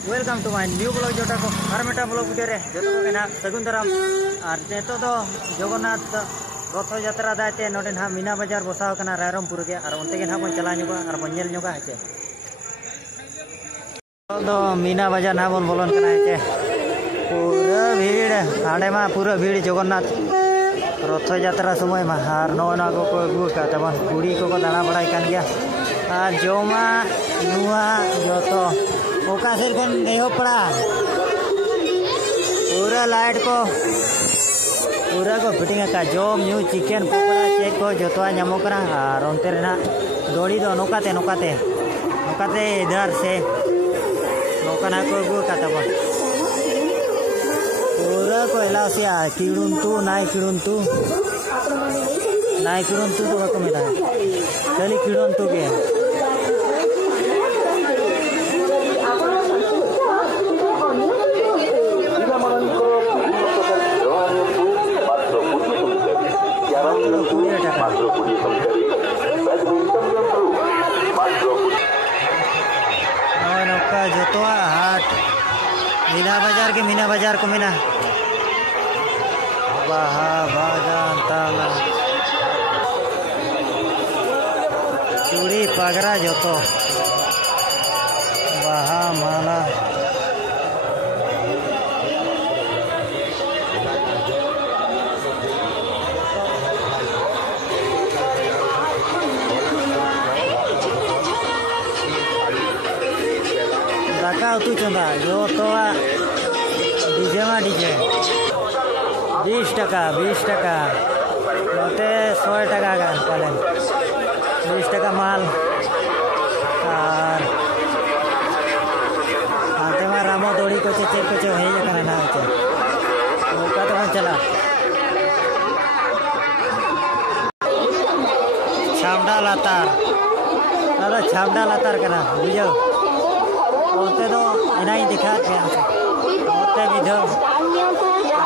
welcome to my new blog जोटा को हर Meta blog video रे जो को ना सगुन दाराम और नेतो दो जगन्नाथ रथ यात्रा दायते नोडे ना मीना बाजार बसाव कना रायरमपुर के और उनते के ना बन चला नुगा और बन नेल नुगा हेचे तो मीना बाजार ना बन बोलन कना हेचे पूरा भीड़ आडे मा पूरा भीड़ जगन्नाथ रथ यात्रा समय मा और नोना को अगू का तबन कुड़ी को दाना बड़ाई कान गया और जोमा नुआ जोतो ओका सिर कौन नहीं पड़ा पूरा लाइट को पूरा को फिटिंग का जोम न्यू चिकन पकड़ा चेक को जोतवा नामो करा और उनते रेना दौड़ी दो नौकाते नौकाते नौकाते इधर से नौकाना को गु का तब पूरा को इलासिया किड़ुंतु नाई किड़ुंतु तो बाको मिला खाली किड़ुंतु के जोतवा हाट मीना बाजार को मीना बाहा बागान ताला चूड़ी पगड़ा जोतो बाहा माला उतु चंदा जो तो डीजे मा डीजे 20 टका नोते 100 टका गान पालन 20 टका माल और आते मा रामो दौड़ी को चेचर को हे कना ना चे ओका तो चला छामडा लातार कना बुझो ओते दो इनाई दिखा के ओते विधो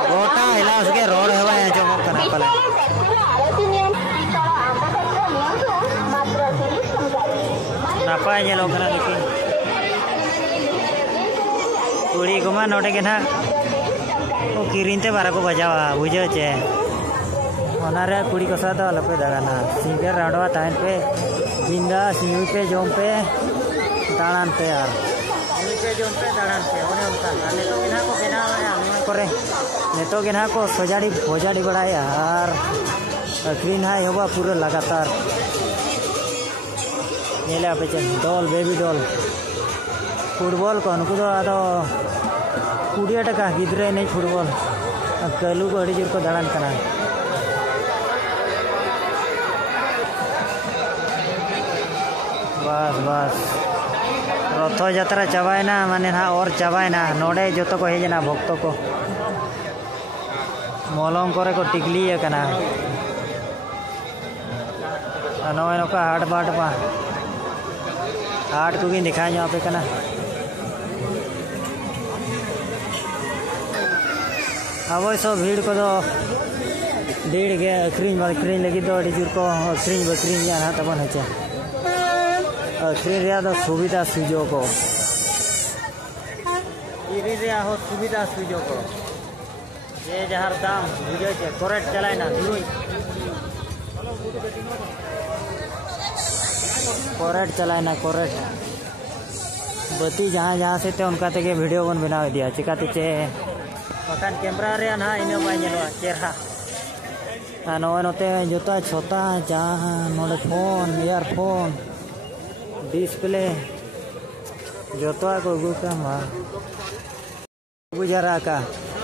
गोटा हिलास के रोड हेवा जमक कना पले नापाय नेलो कना लेकिन कुड़ी गुमा नोडे के ना ओ किरिनते बारा को बजावा बुझो चे ओनारे कुड़ी को साथ लपे दागाना सिंगर राडवा ताइन पे बिंदा सिंगी पे जोम पे दालान पे यार जो पे दाड़ान पे उन्हें उनका नेतो के ना को बेना करे नेतो के ना को भोजाड़ी बढ़ाया और ग्रीन हाई होगा पूरा लगातार नेला पे डॉल बेबी डॉल फुटबॉल को उनको तो आदो 20 टका गिद्रे नहीं फुटबॉल कलू को अड़ी जोर को दाड़ान कना बस रथ यात्रा चाबायना माने ना और चाबायना नोडे जोतो को हेजना भक्त को मलम करे को टिकली कना नोय नोका हाट बाट पा हाट को गी दिखा नो पे कना अब सब भीड़ को तो भीड़ के अखरीन लगी तो अड़ी जोर को अखरीन जाना तबन हेचे अखरीन सुविधा सुजोग को सुविधा सुजोग को ये जहाँ दाम बुझे करेक्ट चलाए ना करेक्ट चलाए ना करेक्ट बती जहाँ से ते उनका ते वीडियो बन बनाव दिया चिकाते चे बखान कैमरा रे ना इन चेहरा नोते जोता छोटा जहाँ नोडे फोन ईयरफोन डिस्प्ले जोतो को गुका गुजरा का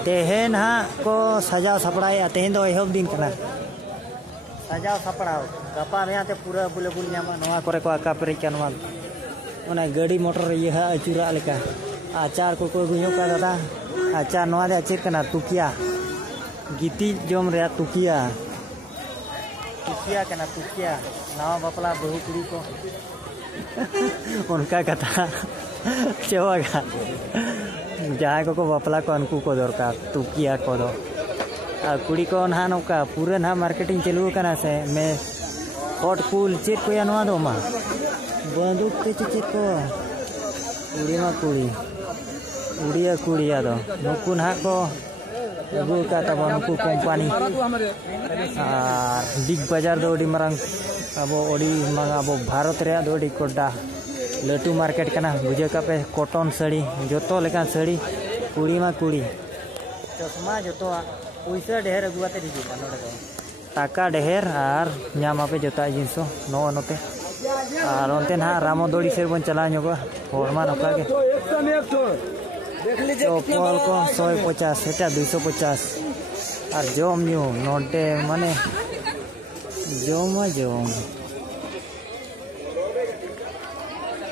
तेहन हा को सजाव सपड़ाया तेहन दो एहब दिन कना सजाव सपड़ाव गपा में पूरा बुले बुल नामा नवा करे को आका पेरे चनवा ओना गाड़ी मोटर ये हा अचुरा लेका आचार को गुयो का दादा आचार नवा दे चेक कना तुकिया गीती जोम रे तुकिया कना तुकिया नवा बपला बहु कुड़ी को उनका कथा चेवागा जहाँ को बपला को उनको को दरकार तुकिया को दो कुड़ी को ना नौका पूरे ना मार्केटिंग चलू करना से मैं हॉट कूल चेक को या नवा दो मा बंदूक ते चेक को कुड़ी मा कुड़ी उड़िया कुड़िया दो नुकु ना को अगू का तब नुकु कंपनी बिग बाजार दो ओडी मरंग अब ओडी मांग अब भारत रे दो ओडी कोडा लटू मार्केट कना बुझे का पे कॉटन साड़ी जोतो लेकान साड़ी कुड़ी मा कुड़ी चश्मा जोतो पैसा ढेर अगुआते हिजुगा नोडे दो टाका ढेर और नामा पे जोता जिनसो नो नोते और ओनते ना रामोदोड़ी से बन चला ᱧᱚᱜᱚ होरमा नोका के चप्पल को 150 एटा 250 और जम न्यू नोटे माने जम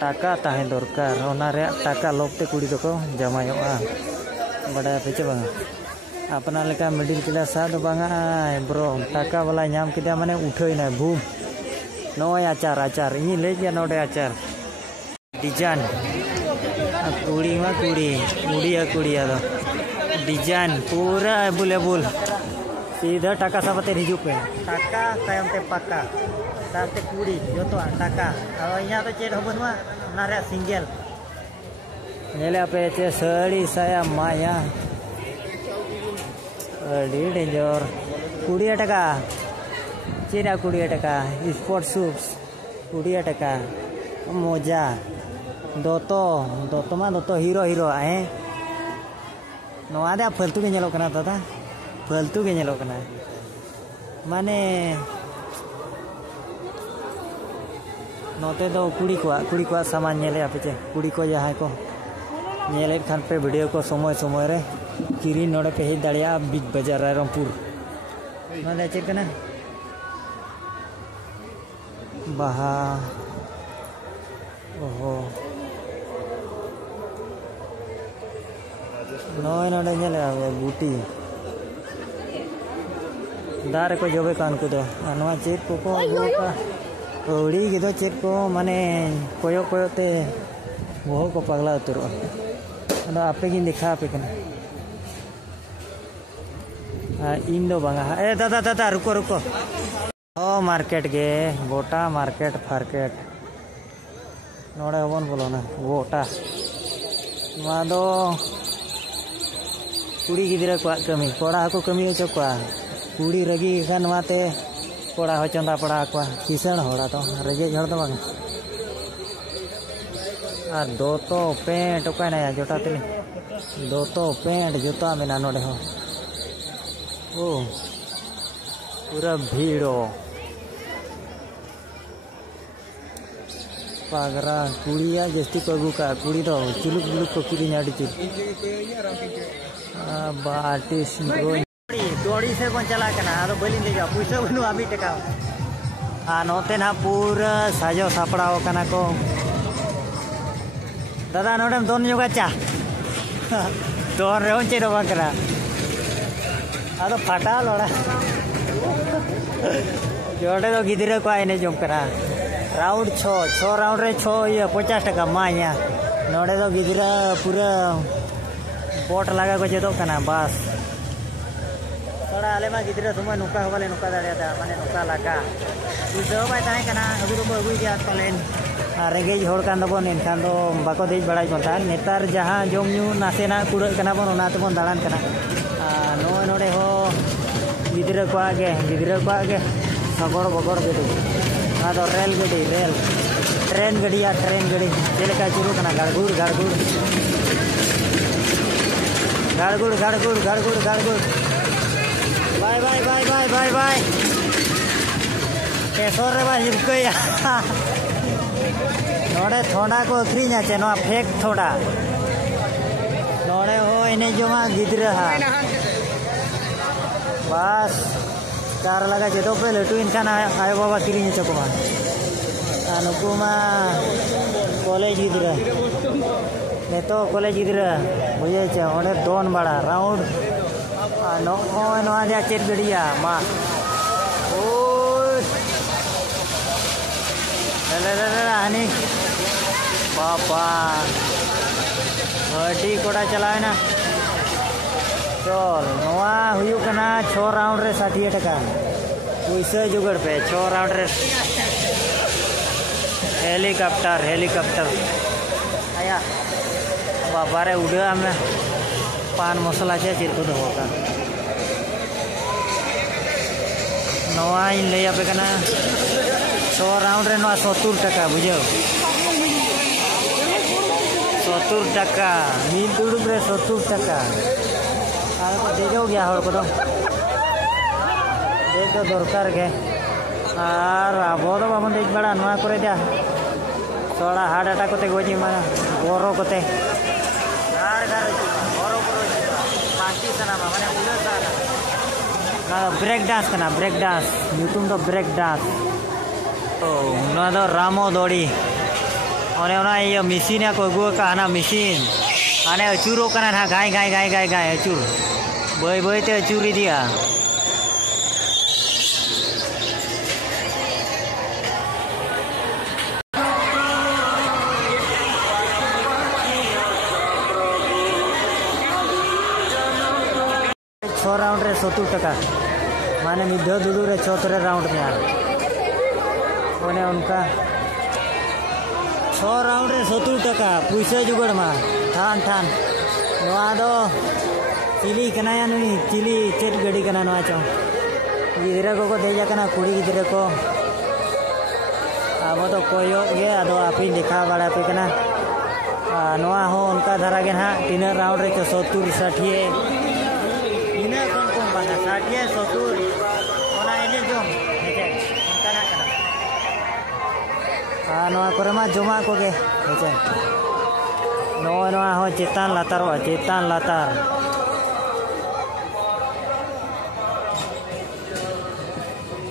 टाका ताहे दरकार ओना रे टाका लोकते कुड़ी दको जमायोआ बड़ा पेचे बांग अपना लेका मिडिल क्लास सा दो बांगा ब्रो टाका वाला नाम किदा माने उठैना भूम नोय आचार इन ले गया नोडे आचार डिजाइन कुड़ी मा कुड़ी उड़िया कुड़िया दो डिजाइन पूरा अबुल सीधा टाका साबते हिजू पे टाका तायम ते पक्का ताते कुड़ी जोतो टाका अब यहाँ तो चेट हबनवा नारे सिंगल नेले पे चे साड़ी साया माया अड़ी डेंजर 20 टाका चेरा 20 टाका स्पोर्ट शूज 20 टाका मोजा दोतो मा दोतो हीरो आए नोआ दे फालतू के नेलो कना दादा फालतू के नेलो कना माने नोते दो कुड़ी को सामान नेले आपे कुड़ी को जहां को नेले खान पे वीडियो को समय रे किरी नोडे पे हेज दाड़िया बिग बाजार रायरंगपुर माने चेक कना बाहा ओहो नोय नोडे नेले बूटी दारे को जोबे कान को दो अनवा चेक को का ओड़ी गिदो चेक को माने कोयो ते वो को पगला उतरो अनो आपे गिन दिखा पे कना इन दो बांगा ए दादा रुको ओ मार्केट गे गोटा मार्केट फार्केट नोड़े होबन बोलो ना गोटा मादो कुड़ी गिदरा को कमी कोड़ा को कमी हो चुका कुड़ी रगी खान माते कोड़ा हो चंदा पड़ा को किसान होड़ा तो रगे झड़ तो बांग और दोतो पेंट ओका ना जोटा तली दोतो पेंट जूता में ना नोड़े हो ओ पूरा भीड़ो पागरा कुड़िया जस्ती को अगू का कुड़ी दो चुलुक बुलुक को कुड़ी नाडी चुल बाटिस दोड़ी से बन चला कना आदो बलिन देगा पैसा बनु आबी टका नोते ना पूरा साजो सापड़ाओ कना को दादा नोडम दोन योगा चा दोन रे होचे रो बकरा आदो फाटा लोड़ा जोड़े तो गिदरे को आइने जम करा राउंड 6 राउंड रे 6 ये 50 टका माया नोड़े तो गिदरा पूरा बोट लगा को जेदो कना बस थोड़ा आले मा गिदरा समय नुका हवाले नुका दाड़िया माने नुका लगा बुझो बाय ताहे कना अगु दो अगु गया तलेन रेंगेज होड़ कान दबो नेनखान दो बाको देज बड़ाई बनता नेतार जहां जम न्यू नासेना कुड़ा कना बन ओना ते बन दाड़ान कना नोड़े हो गिदरा को आगे सगड़ बगड़ गडी आदो रेल गडी ट्रेन गडी चेलेका चुरू कना गाड़गुड़ बाय केसर रे बाय हिबकया नोड़े थोड़ा को अखरीना चे नो फेक थोड़ा नोड़े हो इने जमा गिदरा बस कार लगा जेदो पे लटू इनखान आयो बाबा किरिंग चकोमा नुकुमा कॉलेज गिदरा नेतो कॉलेज गिदरा बुझे चे ओडे दोन बड़ा राउंड नो दिया चेट गड़िया मा ओ हनी पापा अटी कोड़ा चलाए ना चल नवा हुयू कना 6 राउंड रे 60 टका पैसा जुगड़ पे 6 राउंड रे हेलीकॉप्टर आया बाबारे उड़ा में पान मसला चे चेर को दो का नवा इन ले आपे कना 100 राउंड रे नवा 70 टका बुझो 70 टका मीन तुड़ुक रे 70 टका आर को दे जाओ गया हर को दो दे तो दरकार के और आबो तो बाबन देख बड़ा नवा करे दिया थोड़ा हार्ट अटैक कोते गोजी माना बोरो कोते गार गार बोरो बोरो पांची सना माने उड़ा साना ना ब्रेक डांस करना ब्रेक डांस यूट्यूब तो ब्रेक डांस तो ना तो रामो दोड़ी और ना ये मशीन है कोई गो का ना मशीन आने अचूरो करना ना गाय गाय गाय गाय गाय अचूर बोई बोई ते अचूरी दिया राउंड रे 70 टका माने मिध दुदू रे 76 राउंड में उनका 6 राउंड रे 70 टका पैसा जुगड़ मा ठान ठान नवा दो चिली कनाया नुई चिली चेट गड़ी कना नवा चो गिदरा को देजा कना कुड़ी गिदरा को अब तो कोयो गे आदो आपी देखा बड़ा पे कना नवा हो उनका धरा के ना 3 राउंड रे 70 60 इना कौन कौन बांगा 60 70 ओना एने जो हेचे उनका ना नवा करे मा जमा को गे हेचे नवा हो चेतान लातार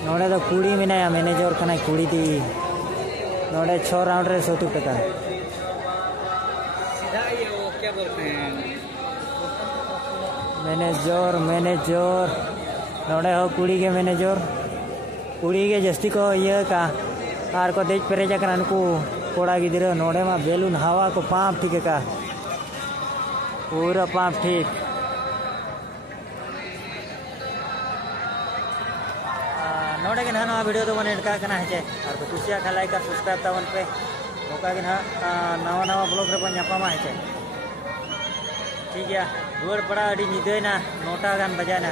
नोड़े तो कुड़ी मेनाया मैनेजर कना कुड़ी दी नोड़े 6 राउंड रे 70 टका सीधा ये वो क्या बोलते हैं मैनेजर नोड़े हो कुड़ी के मैनेजर कुड़ी के जस्ती को ये का आर को देख पेरेजा करन को कोड़ा गिदरे नोड़े मा बेलून हवा को पांप ठीक है का पूरा पांप ठीक नोड़े के ना वीडियो तो बने का कना है और को कुसिया का लाइक और सब्सक्राइब तावन पे नोका के ना नवा ब्लॉग रे पा है ठीक है रुआड़ पड़ा अड़ी निदे ना 9टा गान बजाना